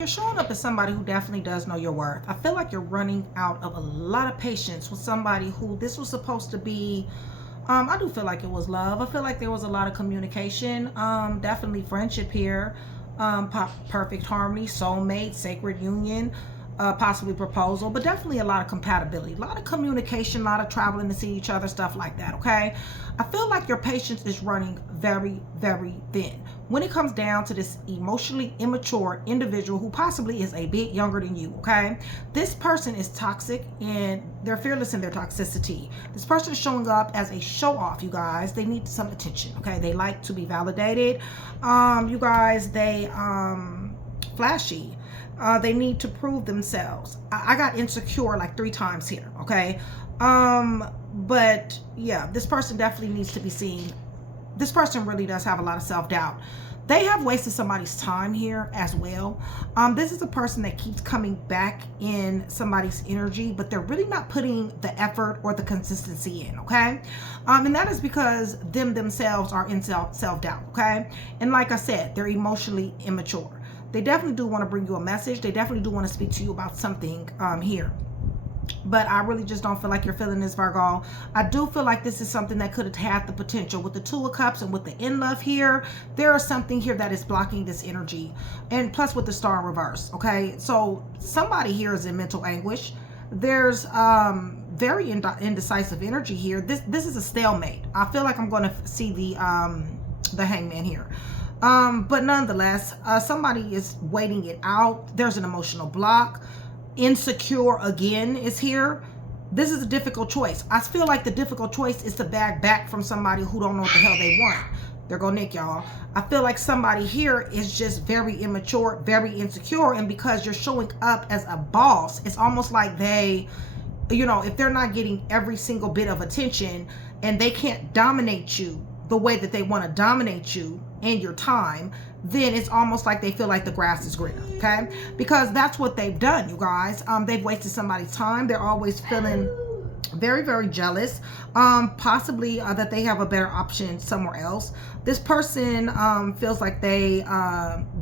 You're showing up as somebody who definitely does know your worth. I feel like you're running out of a lot of patience with somebody who this was supposed to be. I do feel like it was love. I feel like there was a lot of communication. Definitely friendship here. Perfect harmony, soulmate, sacred union, possibly proposal, but definitely a lot of compatibility, a lot of communication, a lot of traveling to see each other, stuff like that. Okay, I feel like your patience is running very, very thin when it comes down to this emotionally immature individual who possibly is a bit younger than you. Okay, this person is toxic and they're fearless in their toxicity. This person is showing up as a show off, you guys. They need some attention. Okay, they like to be validated. You guys, they flashy. They need to prove themselves. I got insecure like 3 times here. Okay, but yeah, this person definitely needs to be seen. This person really does have a lot of self-doubt. They have wasted somebody's time here as well. This is a person that keeps coming back in somebody's energy, but they're really not putting the effort or the consistency in, okay? And that is because themselves are in self-doubt, okay? And like I said, they're emotionally immature. They definitely do want to bring you a message. They definitely do want to speak to you about something here. But I really just don't feel like you're feeling this, Virgo. I do feel like this is something that could have had the potential. With the 2 of Cups and with the in love here, there is something here that is blocking this energy. And plus with the star in reverse, okay? So somebody here is in mental anguish. There's very indecisive energy here. This is a stalemate. I feel like I'm going to see the hangman here. But nonetheless, somebody is waiting it out. There's an emotional block. Insecure again is here. This is a difficult choice. I feel like the difficult choice is to back from somebody who don't know what the hell they want. They're gonna nick y'all. I feel like somebody here is just very immature, very insecure, and because you're showing up as a boss, it's almost like they, you know, if they're not getting every single bit of attention and they can't dominate you the way that they want to dominate you and your time, then it's almost like they feel like the grass is greener, okay? Because that's what they've done, you guys. They've wasted somebody's time. They're always feeling very, very jealous, possibly that they have a better option somewhere else. This person feels like they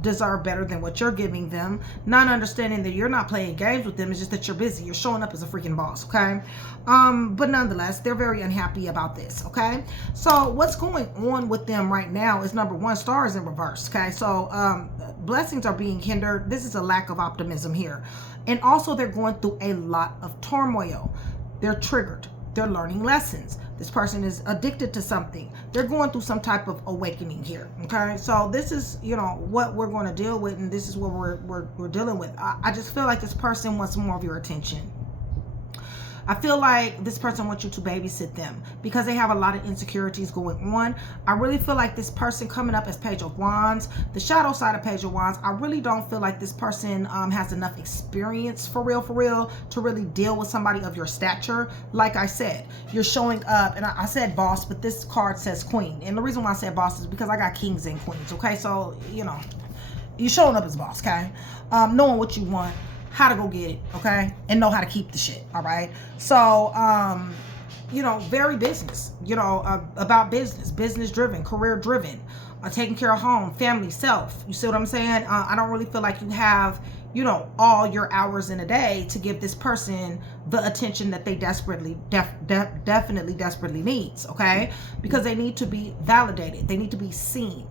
deserve better than what you're giving them, not understanding that you're not playing games with them. It's just that you're busy. You're showing up as a freaking boss, okay? But nonetheless, they're very unhappy about this, okay? So what's going on with them right now is, number 1, stars in reverse, okay? So blessings are being hindered. This is a lack of optimism here. And also they're going through a lot of turmoil. They're triggered. They're learning lessons. This person is addicted to something. They're going through some type of awakening here. Okay, so this is, you know, what we're going to deal with, and this is what we're dealing with. I just feel like this person wants more of your attention. I feel like this person wants you to babysit them because they have a lot of insecurities going on. I really feel like this person coming up as Page of Wands, the shadow side of Page of Wands, I really don't feel like this person has enough experience for real to really deal with somebody of your stature. Like I said, you're showing up, and I said boss, but this card says queen. And the reason why I said boss is because I got kings and queens, okay? So, you know, you're showing up as boss, okay? Knowing what you want, how to go get it, okay, and know how to keep the shit, all right? So you know, very business, you know, about business driven, career driven, taking care of home, family, self. You see what I'm saying? I don't really feel like you have, you know, all your hours in a day to give this person the attention that they definitely desperately needs, okay? Because they need to be validated, they need to be seen,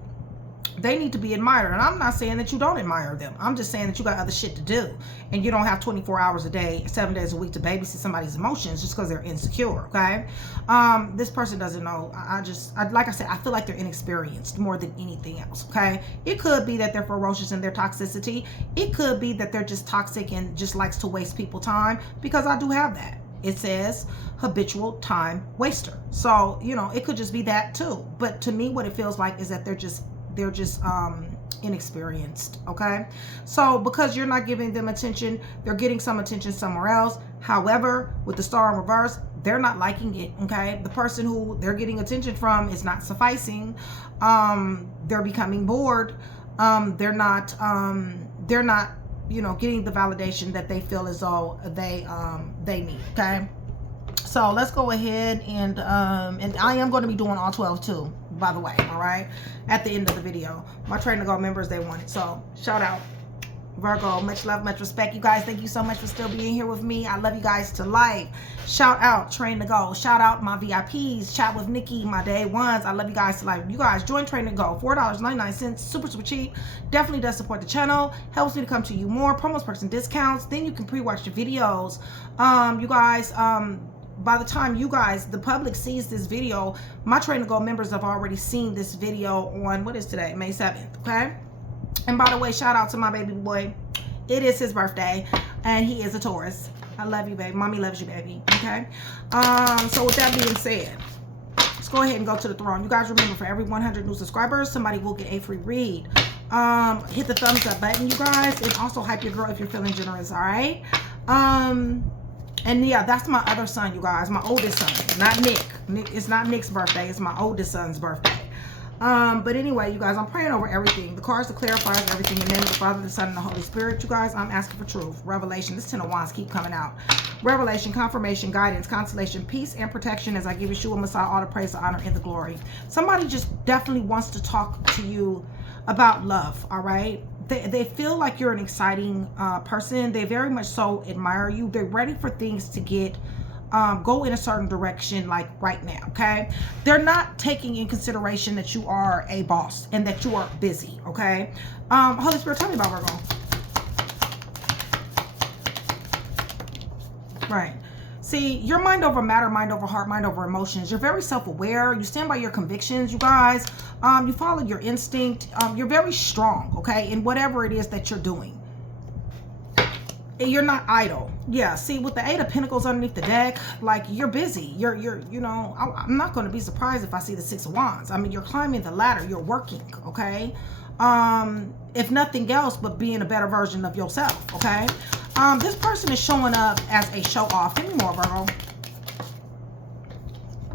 they need to be admired. And I'm not saying that you don't admire them. I'm just saying that you got other shit to do. And you don't have 24 hours a day, 7 days a week to babysit somebody's emotions just because they're insecure, okay? This person doesn't know. Like I said, I feel like they're inexperienced more than anything else, okay? It could be that they're ferocious in their toxicity. It could be that they're just toxic and just likes to waste people's time, because I do have that. It says habitual time waster. So, you know, it could just be that too. But to me, what it feels like is that they're just inexperienced, okay? So because you're not giving them attention, they're getting some attention somewhere else. However, with the star in reverse, they're not liking it, okay? The person who they're getting attention from is not sufficing. They're becoming bored. They're not, you know, getting the validation that they feel as though they need, okay? So let's go ahead and I am going to be doing all 12 too, by the way, all right, at the end of the video. My Train to Go members, they want it, so shout out. Virgo, much love, much respect. You guys, thank you so much for still being here with me. I love you guys to life. Shout out Train to Go. Shout out my VIPs. Chat with Nikki, my day ones. I love you guys to life. You guys, join Train to Go. $4.99. Super, super cheap. Definitely does support the channel. Helps me to come to you more. Promos, perks, and discounts. Then you can pre-watch the videos. You guys, by the time you guys, the public sees this video, my Train to Go members have already seen this video on, what is today? May 7th, okay? And by the way, shout out to my baby boy. It is his birthday, and he is a Taurus. I love you, baby. Mommy loves you, baby. Okay? So with that being said, let's go ahead and go to the throne. You guys remember, for every 100 new subscribers, somebody will get a free read. Hit the thumbs up button, you guys, and also hype your girl if you're feeling generous, all right? And yeah, that's my other son, you guys. My oldest son, not Nick. It's not Nick's birthday. It's my oldest son's birthday. But anyway, you guys, I'm praying over everything. The cards that clarifies everything. In the name of the Father, the Son, and the Holy Spirit. You guys, I'm asking for truth. Revelation. This 10 of Wands keep coming out. Revelation, confirmation, guidance, consolation, peace, and protection as I give Yeshua Messiah all the praise, the honor, and the glory. Somebody just definitely wants to talk to you about love, all right? They feel like you're an exciting person. They very much so admire you. They're ready for things to get go in a certain direction, like right now, okay? They're not taking in consideration that you are a boss and that you are busy, okay? Holy Spirit, tell me about Virgo. Right. See, you're mind over matter, mind over heart, mind over emotions. You're very self-aware. You stand by your convictions, you guys. You follow your instinct. You're very strong, okay, in whatever it is that you're doing. You're not idle. Yeah, see, with the 8 of Pentacles underneath the deck, like, you're busy. You're you know, I'm not going to be surprised if I see the 6 of Wands. I mean, you're climbing the ladder. You're working, okay? If nothing else, but being a better version of yourself, okay? This person is showing up as a show-off. Give me more, Virgo.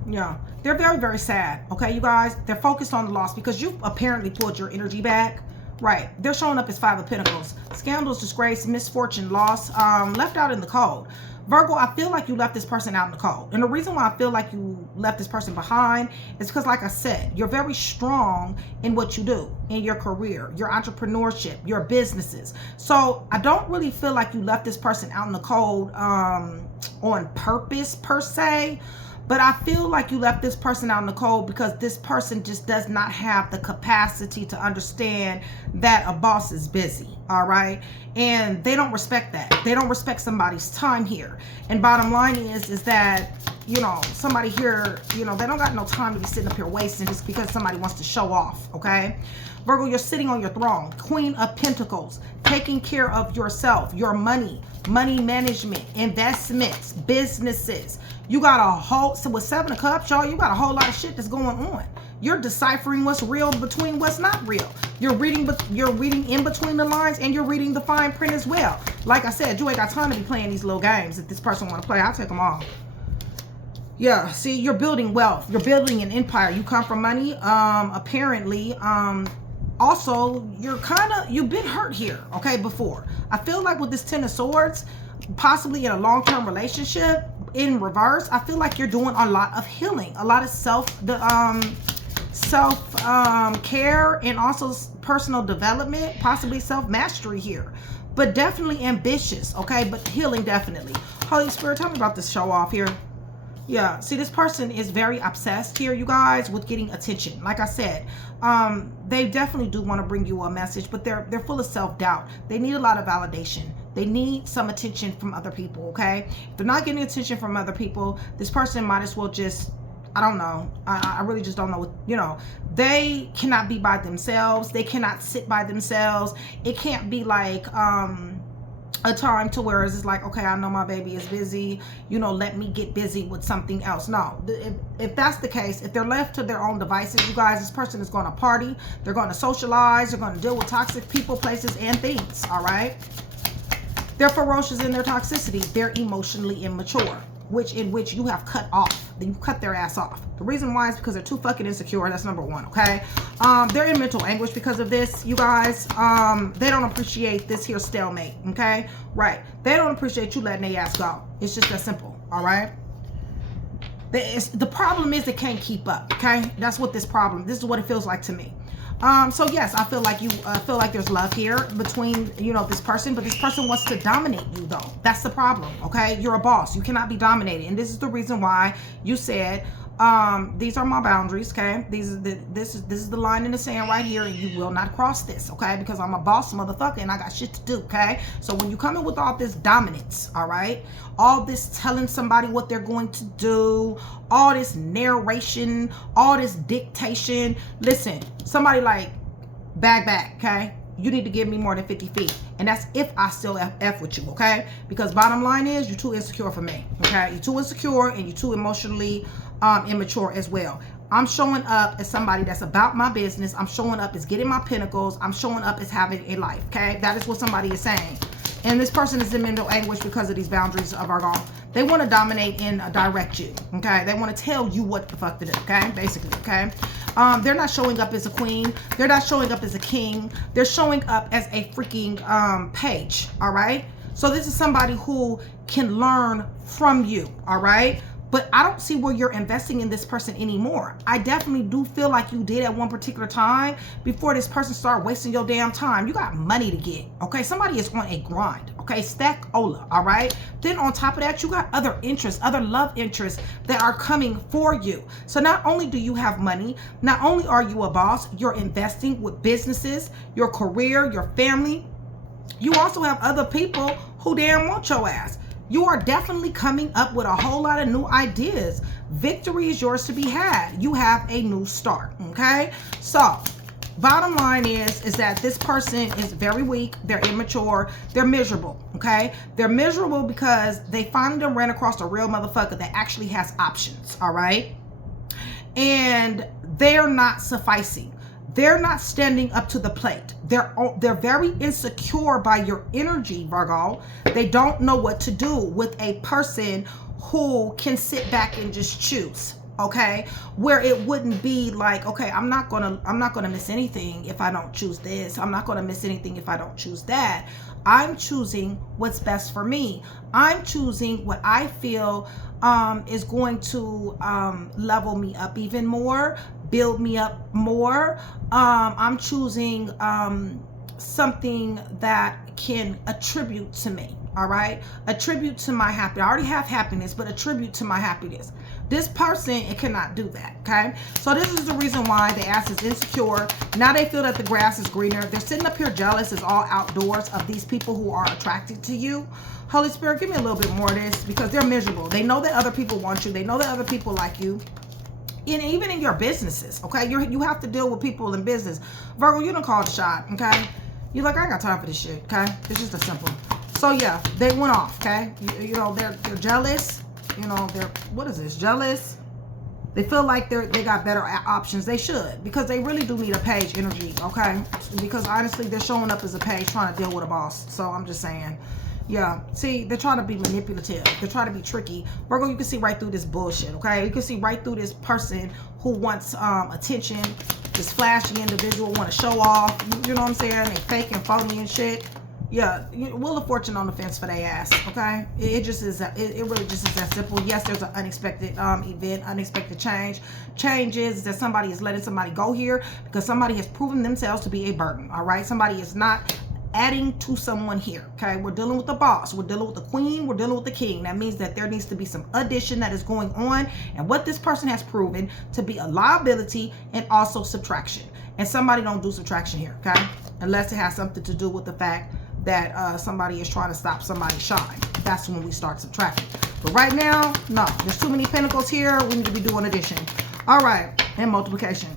Yeah, they're very, very sad, okay, you guys? They're focused on the loss because you've apparently pulled your energy back. Right, they're showing up as 5 of Pentacles. Scandals, disgrace, misfortune, loss, left out in the cold. Virgo, I feel like you left this person out in the cold. And the reason why I feel like you left this person behind is because, like I said, you're very strong in what you do, in your career, your entrepreneurship, your businesses. So I don't really feel like you left this person out in the cold on purpose, per se. But I feel like you left this person out in the cold because this person just does not have the capacity to understand that a boss is busy, all right? And they don't respect that. They don't respect somebody's time here. And bottom line is that, you know, somebody here, you know, they don't got no time to be sitting up here wasting just because somebody wants to show off, okay? Virgo, you're sitting on your throne. Queen of Pentacles, taking care of yourself, your money, money management, investments, businesses. You got a whole, so with 7 of Cups, y'all, you got a whole lot of shit that's going on. You're deciphering what's real between what's not real. You're reading in between the lines, and you're reading the fine print as well. Like I said, you ain't got time to be playing these little games. If this person want to play, I'll take them all. Yeah, see, you're building wealth. You're building an empire. You come from money, apparently. Also, you've been hurt here, okay, before. I feel like with this 10 of Swords, possibly in a long-term relationship, in reverse, I feel like you're doing a lot of healing, a lot of self-care, and also personal development, possibly self-mastery here. But definitely ambitious, okay? But healing, definitely. Holy Spirit, tell me about this show-off here. Yeah, see, this person is very obsessed here, you guys, with getting attention. Like I said, they definitely do want to bring you a message, but they're full of self-doubt. They need a lot of validation. They need some attention from other people, okay? If they're not getting attention from other people, this person might as well just, I don't know. I really just don't know what, you know. They cannot be by themselves. They cannot sit by themselves. It can't be like, a time to where it's like, okay, I know my baby is busy, you know, let me get busy with something else. No, if that's the case, if they're left to their own devices, you guys, this person is going to party, they're going to socialize, they're going to deal with toxic people, places, and things, all right? They're ferocious in their toxicity. They're emotionally immature, in which you have cut off. You cut their ass off. The reason why is because they're too fucking insecure. That's number one, okay? They're in mental anguish because of this, you guys. They don't appreciate this here stalemate, okay? Right. They don't appreciate you letting their ass go. It's just that simple, all right? The problem is they can't keep up, okay? That's what this is what it feels like to me. So yes, I feel like you feel like there's love here between, you know, this person, but this person wants to dominate you though. That's the problem, okay? You're a boss. You cannot be dominated. And this is the reason why you said, these are my boundaries, okay? This is the line in the sand right here, and you will not cross this, okay? Because I'm a boss motherfucker and I got shit to do, okay? So when you come in with all this dominance, all right? All this telling somebody what they're going to do, all this narration, all this dictation. Listen, somebody like, back, okay? You need to give me more than 50 feet. And that's if I still F with you, okay? Because bottom line is, you're too insecure for me, okay? You're too insecure and you're too emotionally immature as well. I'm showing up as somebody that's about my business. I'm showing up as getting my pinnacles. I'm showing up as having a life, okay? That is what somebody is saying. And this person is in mental anguish because of these boundaries of Virgo. They want to dominate and direct you, okay? They want to tell you what the fuck to do, okay? Basically, okay? They're not showing up as a queen. They're not showing up as a king. They're showing up as a freaking page, all right? So this is somebody who can learn from you, all right? But I don't see where you're investing in this person anymore. I definitely do feel like you did at one particular time before this person started wasting your damn time. You got money to get, okay? Somebody is on a grind, okay? Stack Ola, all right? Then on top of that, you got other interests, other love interests that are coming for you. So not only do you have money, not only are you a boss, you're investing with businesses, your career, your family. You also have other people who damn want your ass. You are definitely coming up with a whole lot of new ideas. Victory is yours to be had. You have a new start, okay? So, bottom line is that this person is very weak. They're immature. They're miserable, okay? They're miserable because they finally ran across a real motherfucker that actually has options, all right? And they're not sufficing. They're not standing up to the plate. They're very insecure by your energy, Virgo. They don't know what to do with a person who can sit back and just choose, okay? Where it wouldn't be like, okay, I'm not gonna miss anything if I don't choose this. I'm not gonna miss anything if I don't choose that. I'm choosing what's best for me. I'm choosing what I feel is going to level me up even more, build me up more. I'm choosing something that can attribute to me, all right? Attribute to my happiness. I already have happiness, but attribute to my happiness. This person, it cannot do that, okay? So this is the reason why the ass is insecure. Now they feel that the grass is greener. They're sitting up here jealous as all outdoors of these people who are attracted to you. Holy Spirit, give me a little bit more of this because they're miserable. They know that other people want you. They know that other people like you. And even in your businesses, okay? You have to deal with people in business. Virgo, you done called the shot, okay? You're like, I ain't got time for this shit, okay? It's just a simple. So yeah, they went off, okay? You know, they're jealous. You know, they're, what is this? Jealous. They feel like they got better options. They should, because they really do need a page energy, okay? Because honestly, they're showing up as a page trying to deal with a boss. So I'm just saying. Yeah, see, they're trying to be manipulative. They're trying to be tricky. Virgo, you can see right through this bullshit, okay? You can see right through this person who wants attention, this flashy individual, want to show off. You know what I'm saying? They fake and phony and shit. Yeah, Wheel of Fortune on the fence for their ass, okay? It just is, it really just is that simple. Yes, there's an unexpected event, unexpected change. Change is that somebody is letting somebody go here because somebody has proven themselves to be a burden, all right? Somebody is not adding to someone here, okay? We're dealing with the boss. We're dealing with the queen. We're dealing with the king. That means that there needs to be some addition that is going on, and what this person has proven to be a liability and also subtraction. And somebody don't do subtraction here, okay? Unless it has something to do with the fact that somebody is trying to stop somebody's shine. That's when we start subtracting. But right now, no. There's too many pentacles here. We need to be doing addition. All right, and multiplication.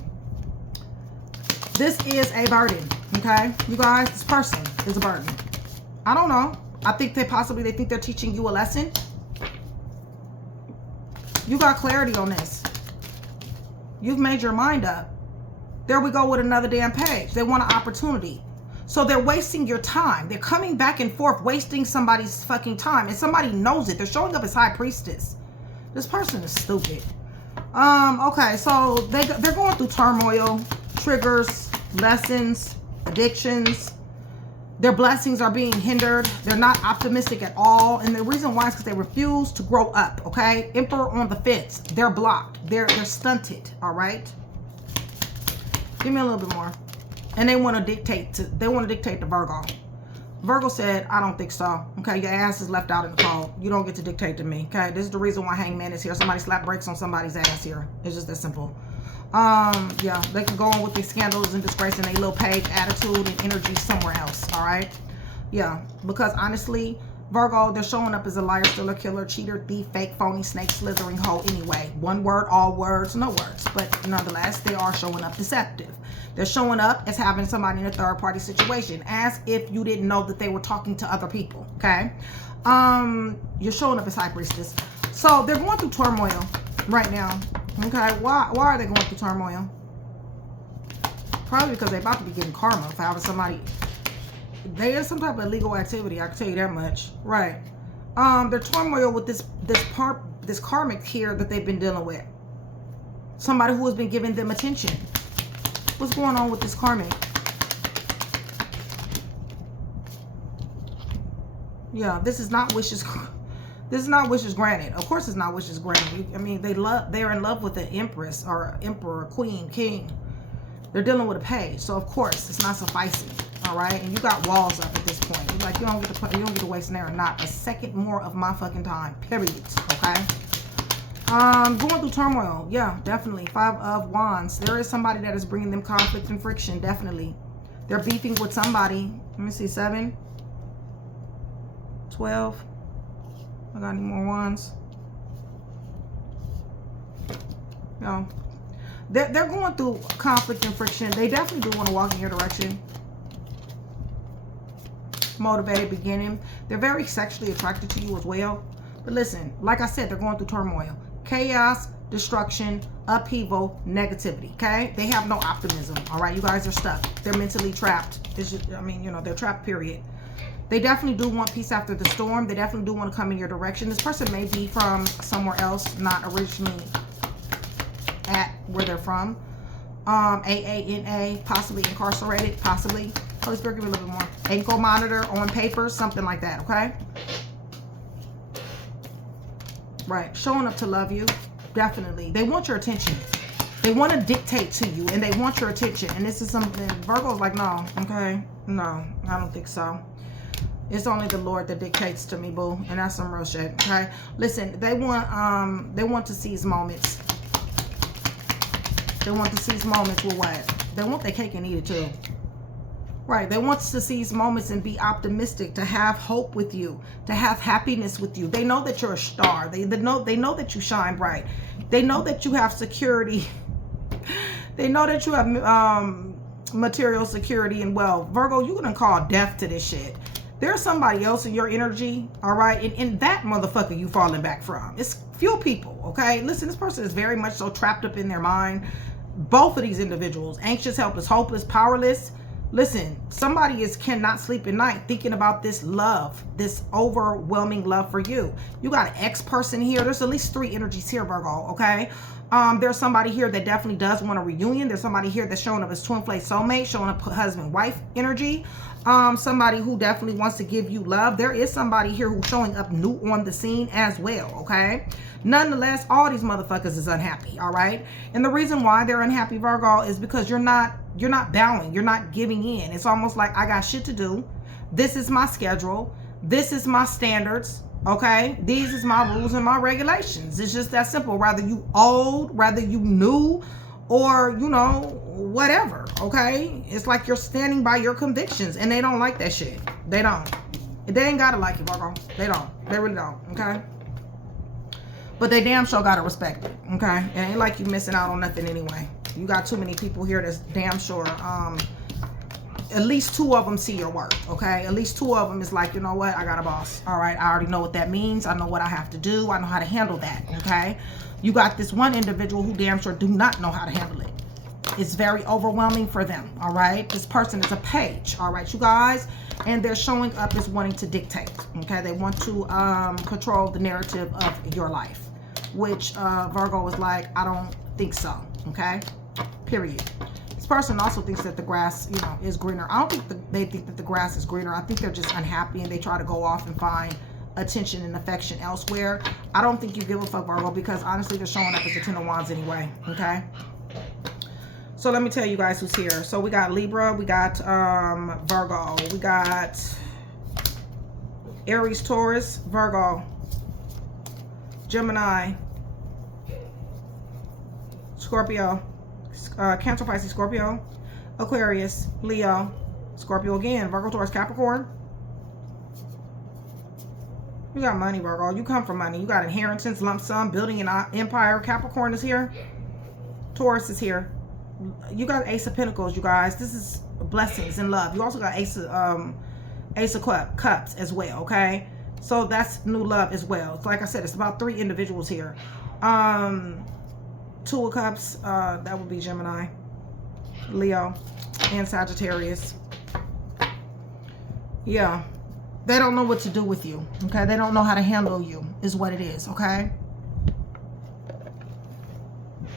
This is a burden, okay? You guys, this person is a burden. I don't know. I think they think they're teaching you a lesson. You got clarity on this. You've made your mind up. There we go with another damn page. They want an opportunity. So they're wasting your time. They're coming back and forth, wasting somebody's fucking time. And somebody knows it. They're showing up as high priestess. This person is stupid. Okay, so they're going through turmoil, triggers, lessons, addictions. Their blessings are being hindered. They're not optimistic at all. And the reason why is because they refuse to grow up, okay? Emperor on the fence. They're blocked. They're stunted, all right? Give me a little bit more. And they want to dictate to Virgo. Virgo said, I don't think so. Okay, your ass is left out in the cold. You don't get to dictate to me. Okay, this is the reason why Hangman is here. Somebody slap brakes on somebody's ass here. It's just that simple. Yeah, they can go on with their scandals and disgrace and their little page attitude and energy somewhere else. All right. Yeah, because honestly, Virgo, they're showing up as a liar, stealer, killer, cheater, thief, fake, phony, snake, slithering hoe anyway. One word, all words, no words. But nonetheless, they are showing up deceptive. They're showing up as having somebody in a third party situation, as if you didn't know that they were talking to other people, okay? You're showing up as High Priestess. So they're going through turmoil right now, okay? Why are they going through turmoil? Probably because they're about to be getting karma for having somebody. There's some type of illegal activity, I can tell you that much. Right. They're turmoil with this karmic here that they've been dealing with. Somebody who has been giving them attention. What's going on with this karmic? Yeah, this is not wishes. This is not wishes granted. Of course it's not wishes granted. I mean, they're in love with an empress or emperor, queen, king. They're dealing with a page. So of course it's not sufficing. All right, and you got walls up at this point. You're like, you don't get to waste there not a second more of my fucking time. Period. Okay. Going through turmoil. Yeah, definitely. 5 of Wands. There is somebody that is bringing them conflict and friction. Definitely. They're beefing with somebody. Let me see. 7, 12. I got any more wands? No. They're going through conflict and friction. They definitely do want to walk in your direction. Motivated beginning. They're very sexually attracted to you as well. But listen, like I said, they're going through turmoil. Chaos, destruction, upheaval, negativity. Okay? They have no optimism. All right? You guys are stuck. They're mentally trapped. It's just, I mean, you know, they're trapped, period. They definitely do want peace after the storm. They definitely do want to come in your direction. This person may be from somewhere else, not originally at where they're from. AANA, possibly incarcerated, possibly. Holy Spirit, give me a little bit more. Ankle monitor, on paper, something like that, okay? Right, showing up to love you, definitely. They want your attention. They want to dictate to you, and they want your attention. And this is something, Virgo's like, no, okay? No, I don't think so. It's only the Lord that dictates to me, boo. And that's some real shit, okay? Listen, they want to seize moments. They want to seize moments with what? They want their cake and eat it too. Right, they want to seize moments and be optimistic, to have hope with you, to have happiness with you. They know that you're a star. They know that you shine bright. They know that you have security. They know that you have material security and wealth. Virgo, you're going to call death to this shit. There's somebody else in your energy, all right? And that motherfucker you falling back from. It's few people, okay? Listen, this person is very much so trapped up in their mind. Both of these individuals, anxious, helpless, hopeless, powerless. Listen, somebody cannot sleep at night thinking about this love, this overwhelming love for you. You got an ex person here. There's at least 3 energies here, Virgo, okay? There's somebody here that definitely does want a reunion. There's somebody here that's showing up as twin flame soulmate, showing up husband-wife energy. Somebody who definitely wants to give you love. There is somebody here who's showing up new on the scene as well, okay? Nonetheless, all these motherfuckers is unhappy, all right? And the reason why they're unhappy, Virgo, is because you're not bowing. You're not giving in. It's almost like, I got shit to do. This is my schedule. This is my standards, okay? These is my rules and my regulations. It's just that simple. Rather you old, rather you new, or, you know, whatever, okay? It's like you're standing by your convictions, and they don't like that shit. They don't. They ain't gotta like it, Virgo. They don't. They really don't, okay? But they damn sure gotta respect it, okay? It ain't like you missing out on nothing anyway. You got too many people here that's damn sure, at least 2 of them see your work, okay? At least 2 of them is like, you know what? I got a boss, all right? I already know what that means. I know what I have to do. I know how to handle that, okay? You got this one individual who damn sure do not know how to handle it. It's very overwhelming for them, all right? This person is a page, all right, you guys? And they're showing up as wanting to dictate, okay? They want to control the narrative of your life, which Virgo is like, I don't think so, okay? Period. This person also thinks that the grass, you know, is greener. I don't think they think that the grass is greener. I think they're just unhappy and they try to go off and find attention and affection elsewhere. I don't think you give a fuck, Virgo, because honestly, they're showing up as the 10 of Wands anyway, okay? So let me tell you guys who's here. So we got Libra, we got Virgo, we got Aries, Taurus, Virgo, Gemini, Scorpio, Cancer, Pisces, Scorpio, Aquarius, Leo, Scorpio again, Virgo, Taurus, Capricorn. You got money, Virgo. You come from money. You got inheritance, lump sum, building an empire. Capricorn is here. Taurus is here. You got Ace of Pentacles, you guys. This is blessings and love. You also got Ace of Cups as well, okay? So that's new love as well. It's like I said, it's about 3 individuals here. 2 of Cups, that would be Gemini, Leo, and Sagittarius. Yeah. They don't know what to do with you, okay? They don't know how to handle you, is what it is, okay?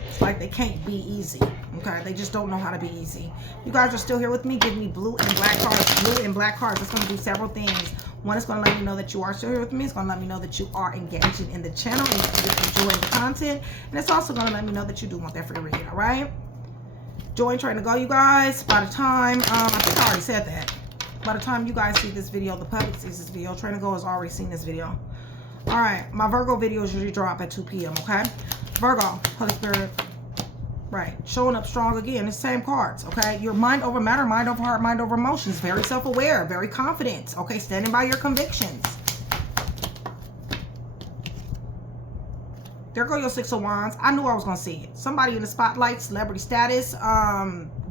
It's like they can't be easy, okay? They just don't know how to be easy. You guys are still here with me. Give me blue and black cards. Blue and black cards. It's going to do several things. One, it's going to let me know that you are still here with me. It's going to let me know that you are engaging in the channel and you're enjoying the content. And it's also going to let me know that you do want that free reading, all right? Join, train to go, you guys. By the time, I think I already said that. By the time you guys see this video, the public sees this video, Train to Go has already seen this video. All right, my Virgo videos usually drop at 2 p.m., okay? Virgo, Holy Spirit, right, showing up strong again, the same cards, okay? Your mind over matter, mind over heart, mind over emotions, very self-aware, very confident, okay? Standing by your convictions. There go your 6 of Wands. I knew I was going to see it. Somebody in the spotlight, celebrity status,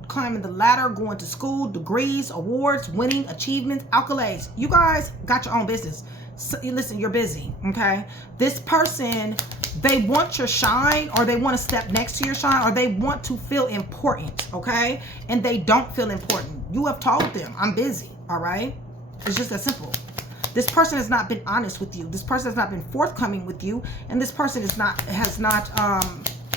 climbing the ladder, going to school, degrees, awards, winning, achievements, accolades. You guys got your own business. So, listen, you're busy, okay? This person, they want your shine, or they want to step next to your shine, or they want to feel important, okay? And they don't feel important. You have told them, I'm busy, all right? It's just that simple. This person has not been honest with you. This person has not been forthcoming with you, and this person has not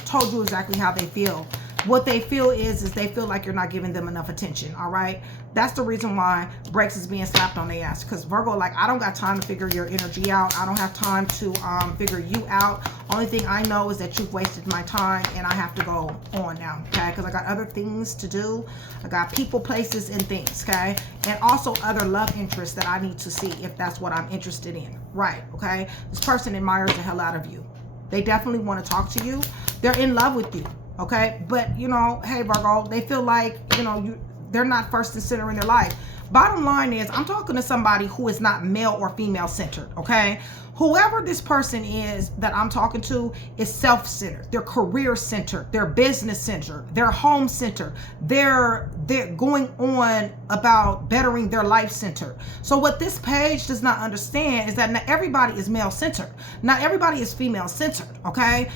told you exactly how they feel. What they feel is they feel like you're not giving them enough attention, all right? That's the reason why brakes is being slapped on their ass. Because Virgo, like, I don't got time to figure your energy out. I don't have time to figure you out. Only thing I know is that you've wasted my time, and I have to go on now, okay? Because I got other things to do. I got people, places, and things, okay? And also other love interests that I need to see if that's what I'm interested in, right, okay? This person admires the hell out of you. They definitely want to talk to you. They're in love with you. Okay, but you know, hey Virgo, they feel like, you know, they're not first and center in their life. Bottom line is, I'm talking to somebody who is not male or female centered, okay? Whoever this person is that I'm talking to is self-centered. They're career centered. They're business centered. They're home centered. They're going on about bettering their life centered. So what this page does not understand is that not everybody is male centered. Not everybody is female centered, okay?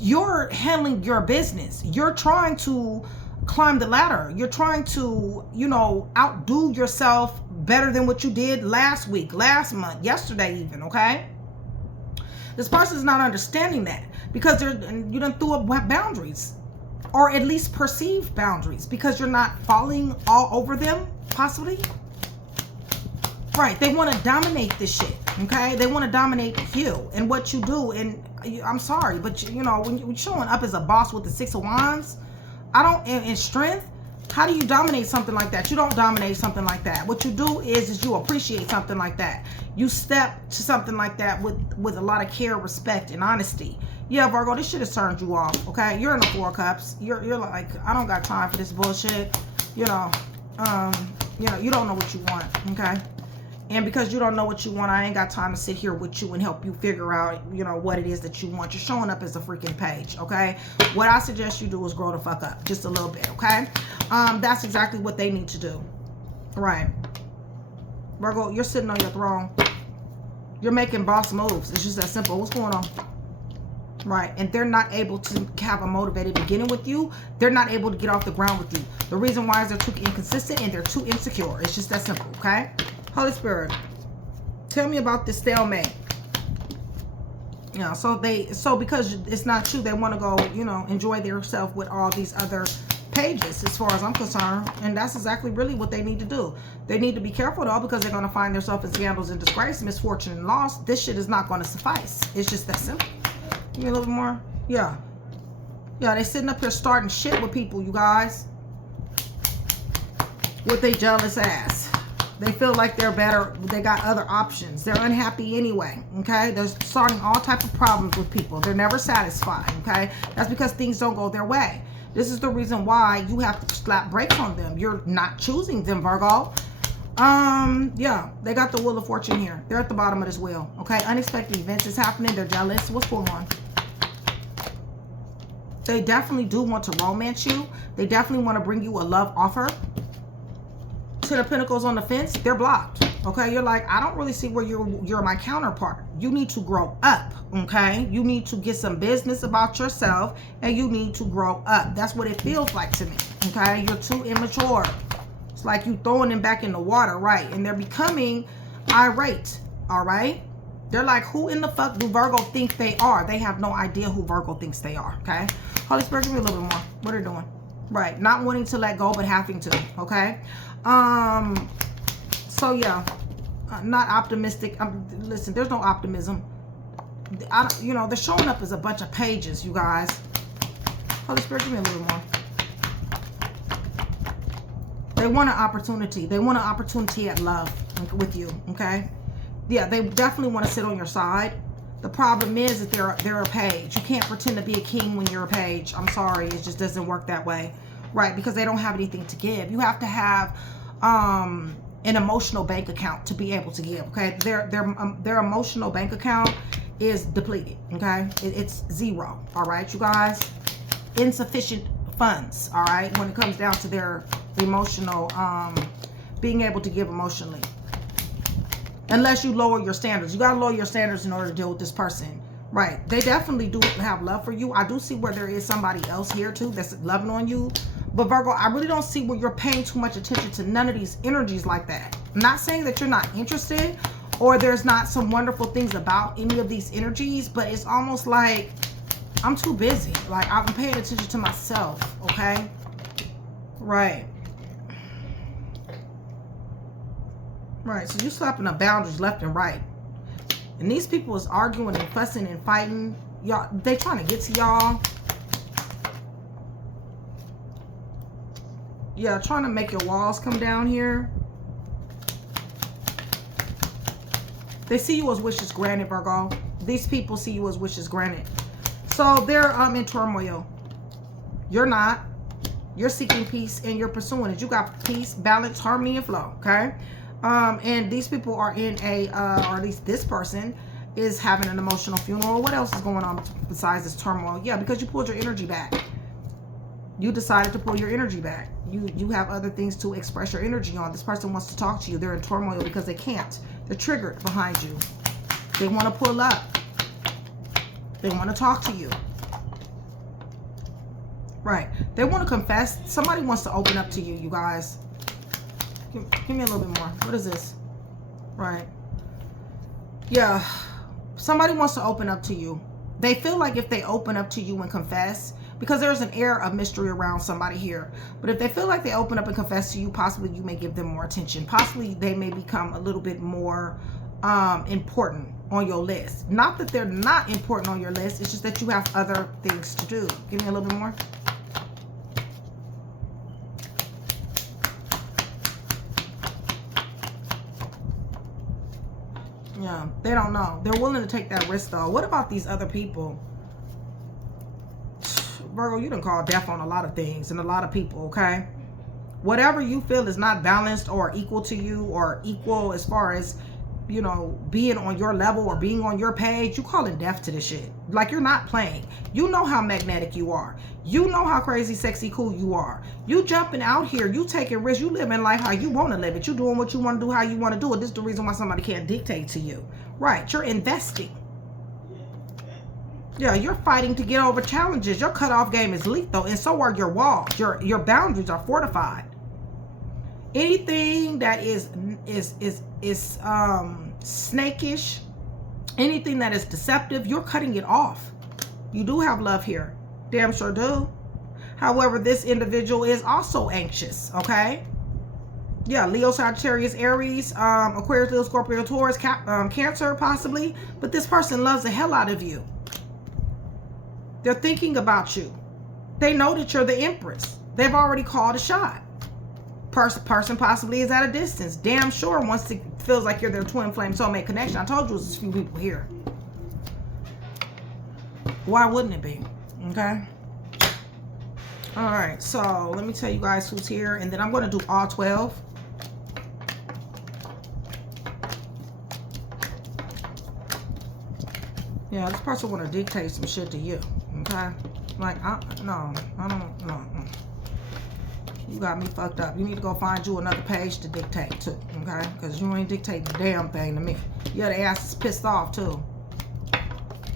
You're handling your business. You're trying to climb the ladder. You're trying to, you know, outdo yourself better than what you did last week, last month, yesterday even, okay? This person is not understanding that because you done threw up boundaries, or at least perceived boundaries, because you're not falling all over them, possibly. Right, they want to dominate this shit, okay? They want to dominate you and what you do. And I'm sorry, but you know, when you're showing up as a boss with the 6 of Wands, in strength, how do you dominate something like that? You don't dominate something like that. What you do is you appreciate something like that. You step to something like that with a lot of care, respect, and honesty. Yeah, Virgo, this shit has turned you off, okay? You're in the 4 of Cups. You're like, I don't got time for this bullshit. You know, you don't know what you want, okay? And because you don't know what you want, I ain't got time to sit here with you and help you figure out, you know, what it is that you want. You're showing up as a freaking page, okay? What I suggest you do is grow the fuck up just a little bit, okay? That's exactly what they need to do. Right. Virgo, you're sitting on your throne. You're making boss moves. It's just that simple. What's going on? Right. And they're not able to have a motivated beginning with you. They're not able to get off the ground with you. The reason why is they're too inconsistent and they're too insecure. It's just that simple, okay? Holy Spirit, tell me about this stalemate. You know, so because it's not true, they want to go, you know, enjoy themselves with all these other pages as far as I'm concerned. And that's exactly really what they need to do. They need to be careful though, because they're going to find themselves in scandals and disgrace, misfortune and loss. This shit is not going to suffice. It's just that simple. Give me a little bit more. Yeah. Yeah, they sitting up here starting shit with people, you guys. With their jealous ass. They feel like they're better. They got other options. They're unhappy anyway, okay? They're starting all type of problems with people. They're never satisfied, okay? That's because things don't go their way. This is the reason why you have to slap brakes on them. You're not choosing them, Virgo. Yeah, they got the Wheel of Fortune here. They're at the bottom of this wheel, okay? Unexpected events is happening. They're jealous. What's going on? They definitely do want to romance you. They definitely want to bring you a love offer. Ten of Pentacles on the fence, they're blocked. Okay, you're like, I don't really see where you're my counterpart. You need to grow up, okay? You need to get some business about yourself, and you need to grow up. That's what it feels like to me, okay? You're too immature. It's like you throwing them back in the water, right? And they're becoming irate, all right? They're like, who in the fuck do Virgo think they are? They have no idea who Virgo thinks they are, okay? Holy Spirit, give me a little bit more. What are they doing? Right, not wanting to let go, but having to, okay? So yeah, not optimistic. Listen, there's no optimism. You know, they're showing up as a bunch of pages, you guys. Holy Spirit, give me a little more. They want an opportunity. They want an opportunity at love with you, okay? Yeah, they definitely want to sit on your side. The problem is that they're a page. You can't pretend to be a king when you're a page. I'm sorry, it just doesn't work that way, right? Because they don't have anything to give. You have to have an emotional bank account to be able to give, okay? Their emotional bank account is depleted, okay? It's zero, all right, you guys? Insufficient funds, all right, when it comes down to their emotional, being able to give emotionally. Unless you lower your standards. You got to lower your standards in order to deal with this person. Right. They definitely do have love for you. I do see where there is somebody else here too that's loving on you. But Virgo, I really don't see where you're paying too much attention to none of these energies like that. I'm not saying that you're not interested or there's not some wonderful things about any of these energies, but it's almost like I'm too busy. Like I'm paying attention to myself. Okay. Right. Right, so you slapping up boundaries left and right. And these people is arguing and fussing and fighting. Y'all, they trying to get to y'all. Yeah, trying to make your walls come down here. They see you as wishes granted, Virgo. These people see you as wishes granted. So they're in turmoil. You're not. You're seeking peace and you're pursuing it. You got peace, balance, harmony, and flow, okay? And these people are in a, or at least this person is having an emotional funeral. What else is going on besides this turmoil? Yeah, because you pulled your energy back. You decided to pull your energy back. You have other things to express your energy on. This person wants to talk to you. They're in turmoil because they can't. They're triggered behind you. They want to pull up. They want to talk to you. Right. They want to confess. Somebody wants to open up to you, you guys. Give me a little bit more. What is this? Right. Yeah. Somebody wants to open up to you. They feel like if they open up to you and confess, because there's an air of mystery around somebody here. But if they feel like they open up and confess to you, possibly you may give them more attention. Possibly they may become a little bit more important on your list. Not that they're not important on your list. It's just that you have other things to do. Give me a little bit more. Yeah, they don't know. They're willing to take that risk though. What about these other people? Virgo, you done called death on a lot of things and a lot of people, okay? Whatever you feel is not balanced or equal to you or equal as far as, you know, being on your level or being on your page, you calling death to this shit. Like you're not playing. You know how magnetic you are. You know how crazy, sexy, cool you are. You jumping out here. You taking risks. You living life how you want to live it. You doing what you want to do, how you want to do it. This is the reason why somebody can't dictate to you. Right. You're investing. Yeah, you're fighting to get over challenges. Your cutoff game is lethal, and so are your walls. Your boundaries are fortified. Anything that is snakish, anything that is deceptive, you're cutting it off. You do have love here. Damn sure do. However, this individual is also anxious, okay? Yeah, Leo, Sagittarius, Aries, Aquarius, Leo, Scorpio, Taurus, Cancer, possibly. But this person loves the hell out of you. They're thinking about you. They know that you're the Empress. They've already called a shot. Person possibly is at a distance. Damn sure once it feels like you're their twin flame soulmate connection. I told you there's a few people here. Why wouldn't it be? Okay. All right. So let me tell you guys who's here, and then I'm going to do all 12. Yeah, this person want to dictate some shit to you. Okay. Like, I don't know. You got me fucked up. You need to go find you another page to dictate to, okay? Because you ain't dictating a damn thing to me. Yeah, the ass is pissed off, too.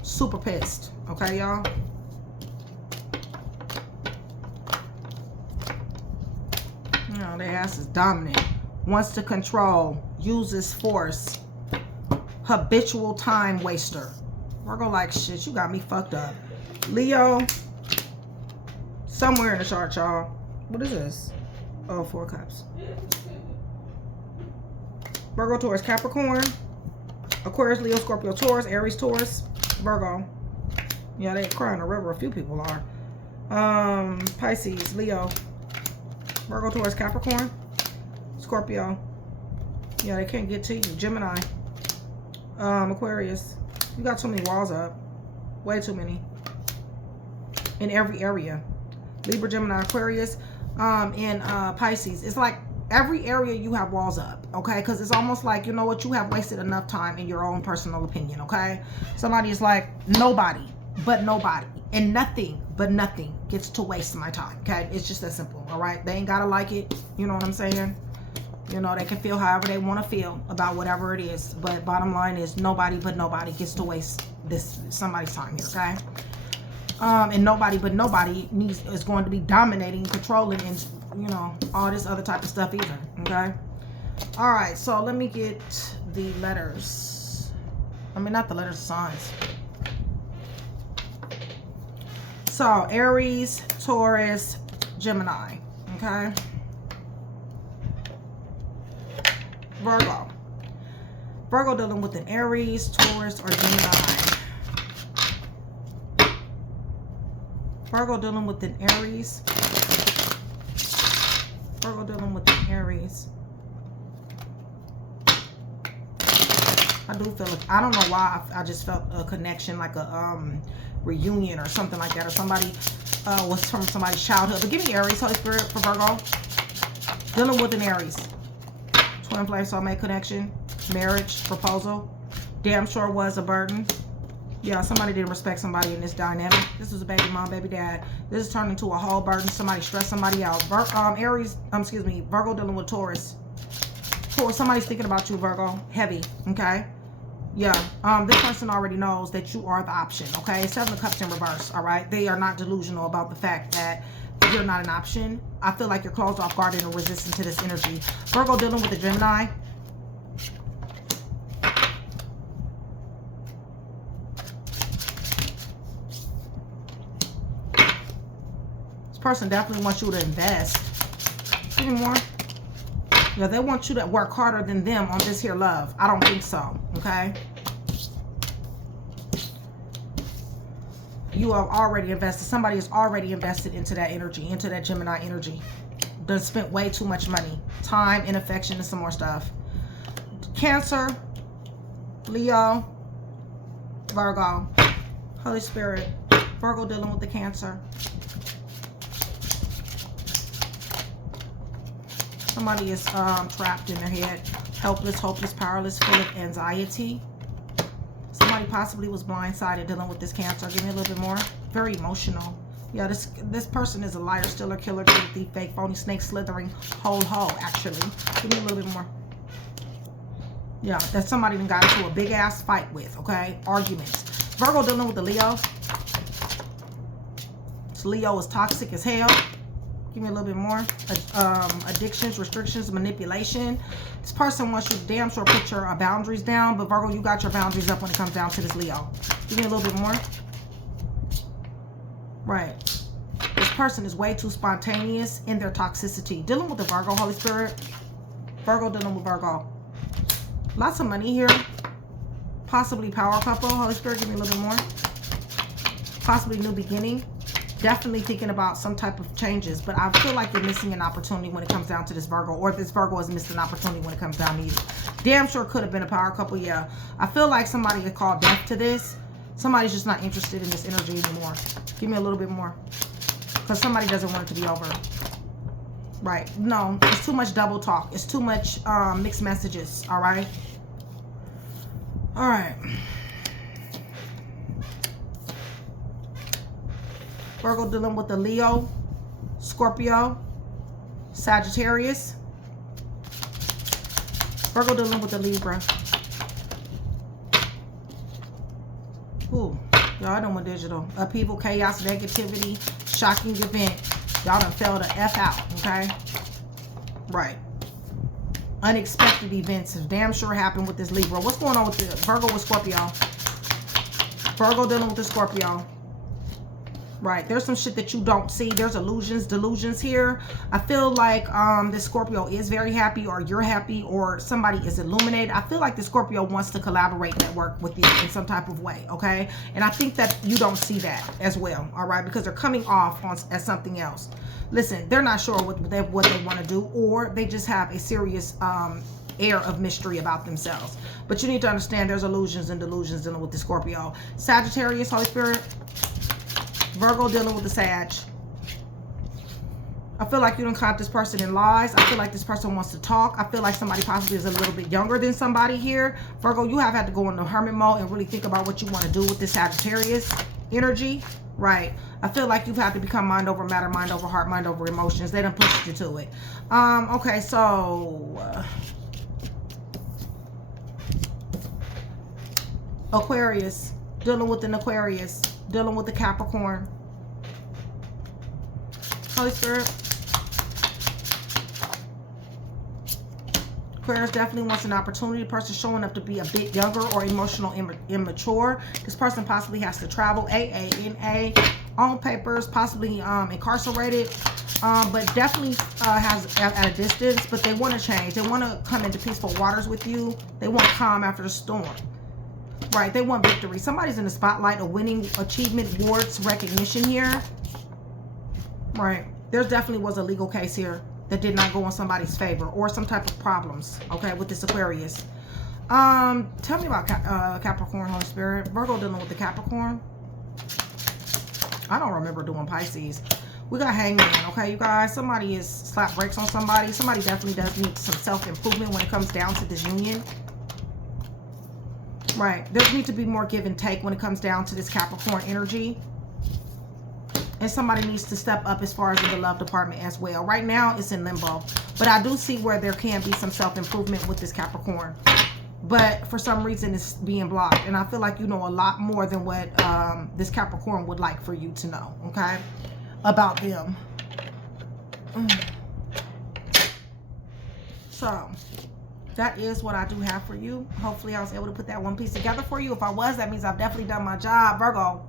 Super pissed. Okay, y'all? You know, the ass is dominant. Wants to control. Uses force. Habitual time waster. Virgo like shit. You got me fucked up. Leo. Somewhere in the chart, y'all. What is this? Oh, 4 cups. Virgo, Taurus, Capricorn, Aquarius, Leo, Scorpio, Taurus, Aries, Taurus, Virgo. Yeah, they crying a river. A few people are. Pisces, Leo, Virgo, Taurus, Capricorn, Scorpio. Yeah, they can't get to you. Gemini, Aquarius. You got too many walls up. Way too many. In every area. Libra, Gemini, Aquarius, and Pisces. It's like every area you have walls up, okay? Because it's almost like, you know what, you have wasted enough time in your own personal opinion, okay? Somebody is like, nobody but nobody and nothing but nothing gets to waste my time, okay? It's just that simple, all right? They ain't gotta like it, you know what I'm saying? You know, they can feel however they want to feel about whatever it is, but bottom line is nobody but nobody gets to waste somebody's time here, okay? And nobody but nobody is going to be dominating, controlling, and, you know, all this other type of stuff either, okay? All right, so let me get the letters. I mean, not the letters, signs. So, Aries, Taurus, Gemini, okay? Virgo. Virgo dealing with an Aries, Taurus, or Gemini. Virgo dealing with an Aries. Virgo dealing with an Aries. I do feel it. I don't know why. I just felt a connection, like a reunion or something like that. Or somebody was from somebody's childhood. But give me Aries, Holy Spirit, for Virgo. Dealing with an Aries. Twin flame soulmate connection. Marriage, proposal. Damn sure was a burden. Yeah, somebody didn't respect somebody in this dynamic. This was a baby mom, baby dad. This is turned into a whole burden. Somebody stressed somebody out. Virgo dealing with Taurus. Somebody's thinking about you, Virgo. Heavy, okay? Yeah, this person already knows that you are the option, okay? 7 of Cups in reverse, all right? They are not delusional about the fact that you're not an option. I feel like you're closed off guard and resistant to this energy. Virgo dealing with the Gemini. Person definitely wants you to invest. Give me more. Yeah, they want you to work harder than them on this here love. I don't think so, okay? You have already invested. Somebody has already invested into that energy, into that Gemini energy. They've spent way too much money, time, and affection, and some more stuff. Cancer, Leo, Virgo, Holy Spirit, Virgo dealing with the Cancer. Somebody is trapped in their head, helpless, hopeless, powerless, full of anxiety. Somebody possibly was blindsided dealing with this Cancer. Give me a little bit more. Very emotional. Yeah, this person is a liar, stealer, killer, thief, fake, phony, snake, slithering, whole hoe, actually. Give me a little bit more. Yeah, that somebody got into a big ass fight with, okay? Arguments. Virgo dealing with the Leo. This Leo is toxic as hell. Give me a little bit more. Addictions, restrictions, manipulation. This person wants you to damn sure put your boundaries down, but Virgo, you got your boundaries up when it comes down to this Leo. Give me a little bit more. Right. This person is way too spontaneous in their toxicity. Dealing with the Virgo, Holy Spirit. Virgo dealing with Virgo. Lots of money here. Possibly power couple. Holy Spirit, give me a little bit more. Possibly new beginning. Definitely thinking about some type of changes, but I feel like you're missing an opportunity when it comes down to this Virgo, or this Virgo has missed an opportunity when it comes down to you. Damn sure could have been a power couple, yeah. I feel like somebody had called death to this. Somebody's just not interested in this energy anymore. Give me a little bit more. Because somebody doesn't want it to be over. Right. No, it's too much double talk. It's too much mixed messages, all right? All right. Virgo dealing with the Leo, Scorpio, Sagittarius. Virgo dealing with the Libra. Ooh, y'all done with digital. Upheaval, chaos, negativity, shocking event. Y'all done fell the F out, okay? Right. Unexpected events have damn sure happened with this Libra. What's going on with the Virgo with Scorpio? Virgo dealing with the Scorpio. Right, there's some shit that you don't see. There's illusions, delusions here. I feel like this Scorpio is very happy, or you're happy, or somebody is illuminated. I feel like the Scorpio wants to collaborate, network with you in some type of way, okay? And I think that you don't see that as well, all right? Because they're coming off on as something else. Listen, they're not sure what they want to do, or they just have a serious air of mystery about themselves. But you need to understand there's illusions and delusions dealing with the Scorpio. Sagittarius, Holy Spirit. Virgo dealing with the Sag. I feel like you don't caught this person in lies. I feel like this person wants to talk. I feel like somebody possibly is a little bit younger than somebody here. Virgo, you have had to go into hermit mode and really think about what you want to do with this Sagittarius energy. Right. I feel like you've had to become mind over matter, mind over heart, mind over emotions. They done pushed you to it. Okay, so Aquarius, dealing with an Aquarius, dealing with the Capricorn. Holy Spirit. Aquarius definitely wants an opportunity. The person showing up to be a bit younger or emotional immature. This person possibly has to travel, AANA, on papers, possibly incarcerated, but definitely has at a distance, but they want to change. They want to come into peaceful waters with you. They want calm after the storm. Right, they want victory. Somebody's in the spotlight, a winning achievement, awards, recognition here. Right, there definitely was a legal case here that did not go in somebody's favor, or some type of problems, okay, with this Aquarius. Tell me about Capricorn, Holy Spirit. Virgo dealing with the Capricorn. I don't remember doing Pisces. We got Hangman, okay, you guys? Somebody is slap brakes on somebody. Somebody definitely does need some self-improvement when it comes down to this union. Right, there needs to be more give and take when it comes down to this Capricorn energy. And somebody needs to step up as far as in the love department as well. Right now, it's in limbo. But I do see where there can be some self-improvement with this Capricorn. But for some reason, it's being blocked. And I feel like you know a lot more than what this Capricorn would like for you to know, okay? About them. So that is what I do have for you. Hopefully I was able to put that one piece together for you. If I was, that means I've definitely done my job. Virgo,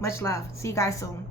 much love. See you guys soon.